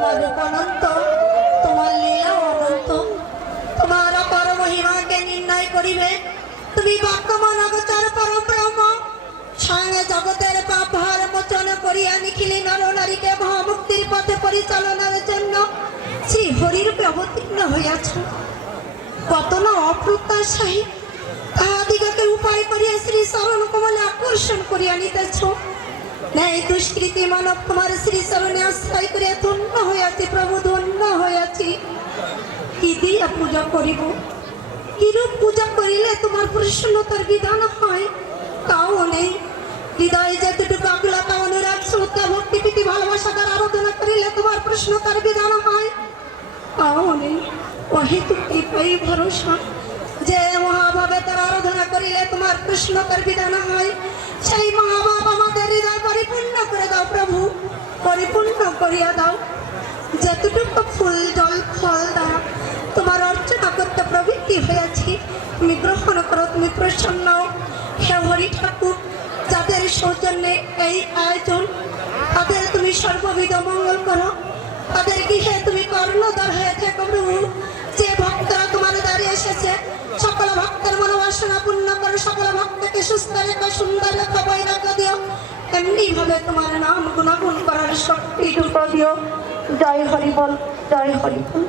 তোমার রূপ অনন্ত, তোমার লীলা অনন্ত। তোমার অপর মহিমাকে নির্ণয় করিবে। তুমি বর্তমান অবতার পরম ব্রহ্ম সঙ্গে জগতের পাপ হার মোচন করিয়া নিখিলি নর নারীকে মহামুক্তির পথে পরিচালনার জন্য শ্রী হরিরূপে অবতীর্ণ হইয়াছ। কত না অপ্রত্যাশাহী, তাহাদিগকে উপায় করিয়া শ্রী শরণ কমলে আকর্ষণ করিয়া নিতেছ। ন্যায় দুষ্কৃতি মানব তোমার শ্রী চরণে আশ্রয় করিয়া ধন্য হইয়াছি, প্রভু, ধন্য হইয়াছি। কি দিয়া পূজা করিব? কিরূপ পূজা করিলে তোমার প্রসন্নতার বিধান হয়? তাও নেই। হৃদয়ে যেতটুকু আকুলতা অনুরাগ, শ্রদ্ধা, ভক্তি, প্রীতি, ভালোবাসা তার আরাধনা করিলে তোমার প্রশ্নতার বিধান হয়। তাও নেই। অহেতুক কৃপাই ভরসা যে মহাভাবে তার আরাধনা করিলে তোমার কৃষ্ণতার বিধান হয়। সেই মহাভাব পরিপূর্ণ করে দাও প্রভু, পরিপূর্ণ করিয়া দাও। যতটুকু ফুল, জল, ফল দ্বারা তোমার অর্চনা করতে প্রবৃত্তি হয়েছি, তুমি গ্রহণ করো, তুমি প্রসন্ন হে হরি ঠাকুর, যাদের সৌজন্যে এই আয়োজন, তাদের তুমি সর্ববিধ মঙ্গল করো। তাদের গৃহে তুমি কর্ণধর হয়ে থেকো প্রভু। যে ভক্তরা তোমার দ্বারে এসেছে, সকল ভক্তের মনোবাসনা পূর্ণ করো। সকল ভক্তকে সুস্থ রেখো, সুন্দর রেখো, বৈরাগ্য দিও। এমনি ভাবে তোমার নাম গুণাগুণ করার শক্তি দিও। জয় হরিবল জয় হরি বল।